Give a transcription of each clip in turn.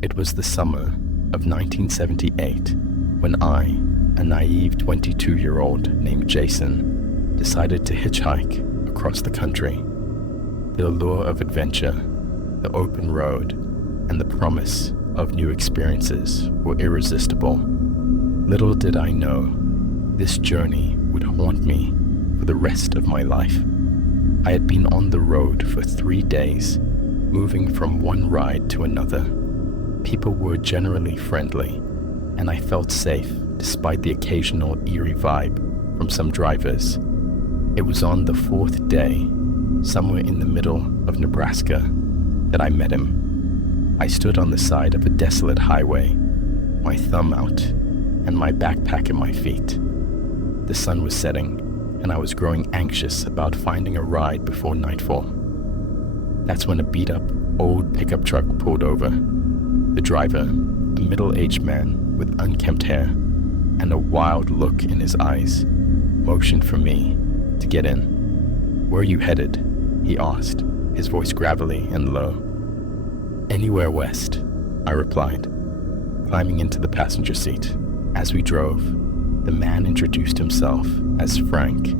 It was the summer of 1978 when I, a naive 22-year-old named Jason, decided to hitchhike across the country. The allure of adventure, the open road, and the promise of new experiences were irresistible. Little did I know, this journey would haunt me for the rest of my life. I had been on the road for 3 days, moving from one ride to another. People were generally friendly, and I felt safe despite the occasional eerie vibe from some drivers. It was on the 4th day, somewhere in the middle of Nebraska, that I met him. I stood on the side of a desolate highway, my thumb out and my backpack at my feet. The sun was setting, and I was growing anxious about finding a ride before nightfall. That's when a beat-up old pickup truck pulled over. The driver, a middle-aged man with unkempt hair and a wild look in his eyes, motioned for me to get in. "Where are you headed?" he asked, his voice gravelly and low. "Anywhere west," I replied, climbing into the passenger seat. As we drove, the man introduced himself as Frank.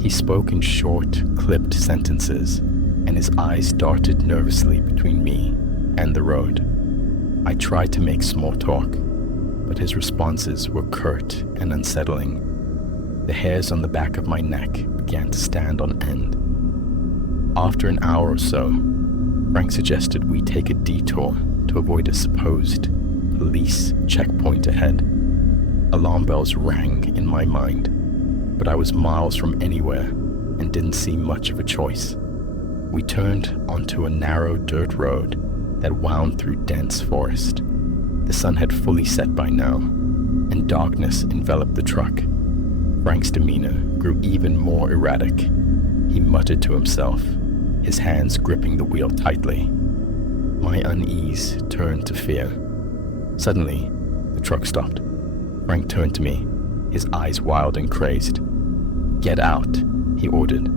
He spoke in short, clipped sentences, and his eyes darted nervously between me and the road. I tried to make small talk, but his responses were curt and unsettling. The hairs on the back of my neck began to stand on end. After an hour or so, Frank suggested we take a detour to avoid a supposed police checkpoint ahead. Alarm bells rang in my mind, but I was miles from anywhere and didn't see much of a choice. We turned onto a narrow dirt road that wound through dense forest. The sun had fully set by now, and darkness enveloped the truck. Frank's demeanor grew even more erratic. He muttered to himself, his hands gripping the wheel tightly. My unease turned to fear. Suddenly, the truck stopped. Frank turned to me, his eyes wild and crazed. "Get out," he ordered,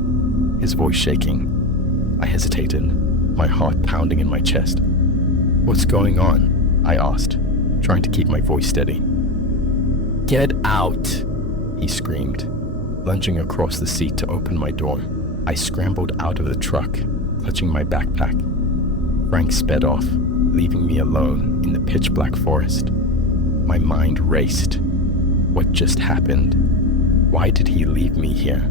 his voice shaking. I hesitated, my heart pounding in my chest. "What's going on?" I asked, trying to keep my voice steady. "Get out," he screamed, lunging across the seat to open my door. I scrambled out of the truck, clutching my backpack. Frank sped off, leaving me alone in the pitch-black forest. My mind raced. What just happened? Why did he leave me here?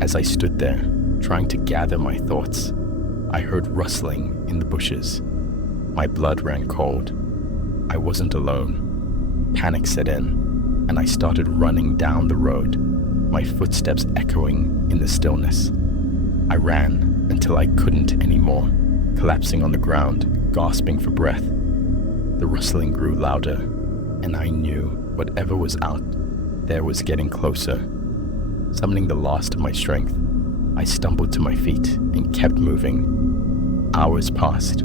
As I stood there, trying to gather my thoughts, I heard rustling in the bushes. My blood ran cold. I wasn't alone. Panic set in, and I started running down the road, my footsteps echoing in the stillness. I ran until I couldn't anymore, collapsing on the ground, gasping for breath. The rustling grew louder, and I knew whatever was out there was getting closer. Summoning the last of my strength, I stumbled to my feet and kept moving. Hours passed,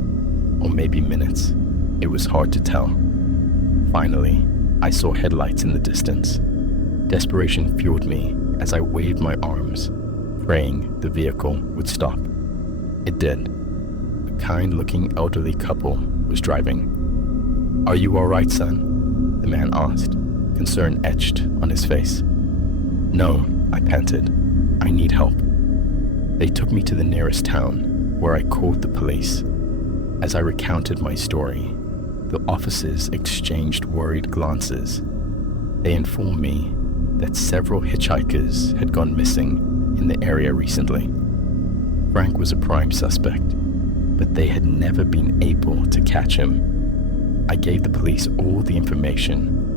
or maybe minutes. It was hard to tell. Finally, I saw headlights in the distance. Desperation fueled me as I waved my arms, praying the vehicle would stop. It did. A kind-looking elderly couple was driving. "Are you all right, son?" the man asked, concern etched on his face. "No," I panted. "I need help." They took me to the nearest town, where I called the police. As I recounted my story, the officers exchanged worried glances. They informed me that several hitchhikers had gone missing in the area recently. Frank was a prime suspect, but they had never been able to catch him. I gave the police all the information